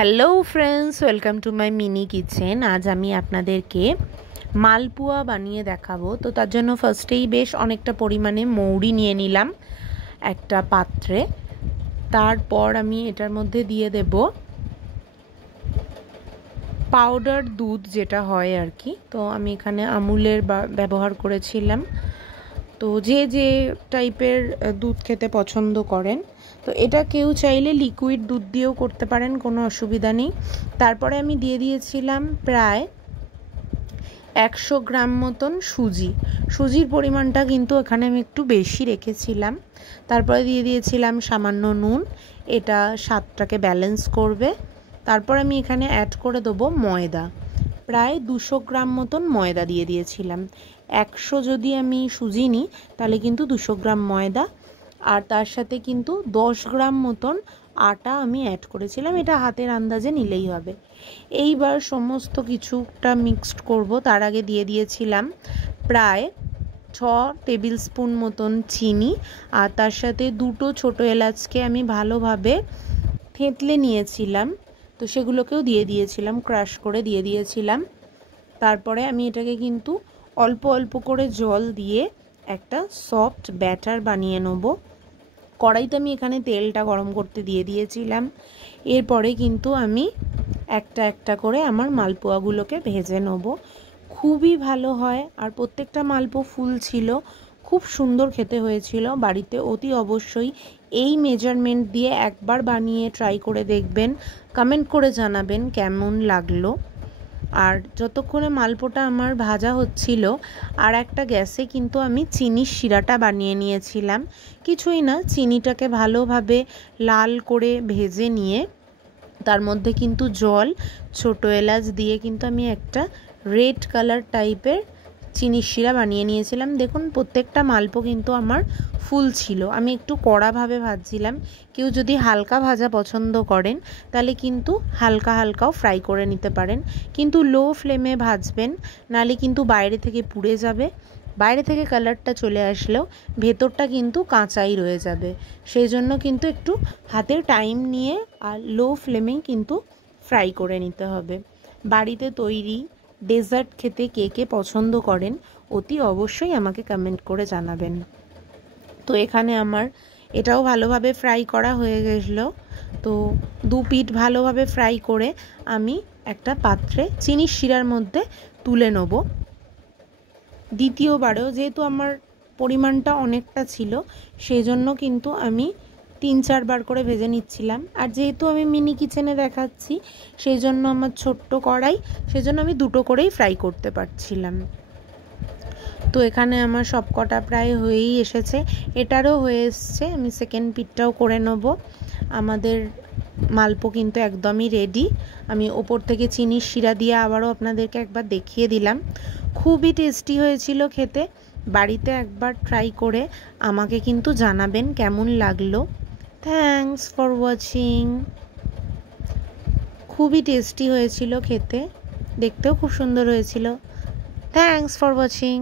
Hello friends, welcome to my mini kitchen. আজ আমি আপনাদেরকে মালপোয়া বানিয়ে দেখাবো। তো তার জন্য ফার্স্টেই বেশ অনেকটা পরিমাণে মৌরি নিয়ে নিলাম একটা পাত্রে। তারপর আমি এটার মধ্যে দিয়ে দেব পাউডার দুধ, যেটা হয় আর কি। তো আমি এখানে আমুলের ব্যবহার করেছিলাম। তো যে যে টাইপের দুধ খেতে পছন্দ করেন, তো এটা কেউ চাইলে লিকুইড দুধ দিয়েও করতে পারেন, কোনো অসুবিধা নেই। তারপরে আমি দিয়ে দিয়েছিলাম প্রায় 100 গ্রাম মতন সুজির পরিমাণটা কিন্তু এখানে আমি একটু বেশি রেখেছিলাম। তারপরে দিয়ে দিয়েছিলাম সামান্য নুন, এটা স্বাদটাকে ব্যালেন্স করবে। তারপর আমি এখানে অ্যাড করে দেবো ময়দা, প্রায় 200 গ্রাম মতন ময়দা দিয়ে দিয়েছিলাম। 100 যদি আমি সুজি নিই তাহলে কিন্তু 200 গ্রাম ময়দা, আর তার সাথে কিন্তু 10 গ্রাম মতন আটা আমি অ্যাড করেছিলাম। এটা হাতের আন্দাজে নিলেই হবে। এইবার সমস্ত কিছুটা মিক্সড করব। তার আগে দিয়ে দিয়েছিলাম প্রায় 6 টেবিল স্পুন মতন চিনি, আর তার সাথে 2টো ছোটো এলাচকে আমি ভালোভাবে থেঁতলে নিয়েছিলাম, তো সেগুলোকেও দিয়ে দিয়েছিলাম, ক্রাশ করে দিয়ে দিয়েছিলাম। তারপরে আমি এটাকে কিন্তু অল্প অল্প করে জল দিয়ে একটা সফট ব্যাটার বানিয়ে নেব। কড়াইতে আমি এখানে তেলটা গরম করতে দিয়ে দিয়েছিলাম। এরপরে কিন্তু আমি একটা একটা করে আমার মালপোয়াগুলোকে ভেজে নেব। খুবই ভালো হয়, আর প্রত্যেকটা মালপো ফুল ছিল, খুব সুন্দর খেতে হয়েছিল। বাড়িতে অতি অবশ্যই এই মেজারমেন্ট দিয়ে একবার বানিয়ে ট্রাই করে দেখবেন, কমেন্ট করে জানাবেন কেমন লাগলো। আর যতক্ষণে মালপোটা আমার ভাজা হচ্ছিল, আর একটা গ্যাসে কিন্তু আমি চিনির শিরাটা বানিয়ে নিয়েছিলাম। কিছুই না, চিনিটাকে ভালোভাবে লাল করে ভেজে নিয়ে তার মধ্যে কিন্তু জল, ছোটো এলাচ দিয়ে কিন্তু আমি একটা রেড কালার টাইপের চিনির শিরা বানিয়ে নিয়েছিলাম। দেখুন প্রত্যেকটা মালপো কিন্তু আমার ফুল ছিল। আমি একটু কড়াভাবে ভাজছিলাম। কেউ যদি হালকা ভাজা পছন্দ করেন তাহলে কিন্তু হালকা হালকাও ফ্রাই করে নিতে পারেন, কিন্তু লো ফ্লেমে ভাজবেন, নালে কিন্তু বাইরে থেকে পুড়ে যাবে। বাইরে থেকে কালারটা চলে আসলেও ভেতরটা কিন্তু কাঁচাই রয়ে যাবে। সেই জন্য কিন্তু একটু হাতের টাইম নিয়ে আর লো ফ্লেমেই কিন্তু ফ্রাই করে নিতে হবে। বাড়িতে তৈরি ডেজার্ট খেতে কে কে পছন্দ করেন অতি অবশ্যই আমাকে কমেন্ট করে জানাবেন। তো এখানে আমার এটাও ভালোভাবে ফ্রাই করা হয়ে গেছিলো। তো 2 পিঠ ভালোভাবে ফ্রাই করে আমি একটা পাত্রে চিনির শিরার মধ্যে তুলে নেব। দ্বিতীয়বারেও যেহেতু আমার পরিমাণটা অনেকটা ছিল, সেই জন্য কিন্তু আমি 3-4 বার করে ভেজে নিচ্ছিলাম। আর যেহেতু আমি মিনি কিচেনে দেখাচ্ছি, সেই জন্য আমার ছোট্ট কড়াই, সেই জন্য আমি 2টো করেই ফ্রাই করতে পারছিলাম। তো এখানে আমার সব কটা প্রায় হয়েই এসেছে, এটারও হয়ে এসছে। আমি সেকেন্ড পিঠটাও করে নেব। আমাদের মালপো কিন্তু একদমই রেডি। আমি ওপর থেকে চিনির শিরা দিয়ে আবারও আপনাদেরকে একবার দেখিয়ে দিলাম। খুবই টেস্টি হয়েছিল খেতে। বাড়িতে একবার ট্রাই করে আমাকে কিন্তু জানাবেন কেমন লাগলো। Thanks for watching. খুবই টেস্টি হয়েছিল খেতে, দেখতেও খুব সুন্দর হয়েছিল। Thanks for watching.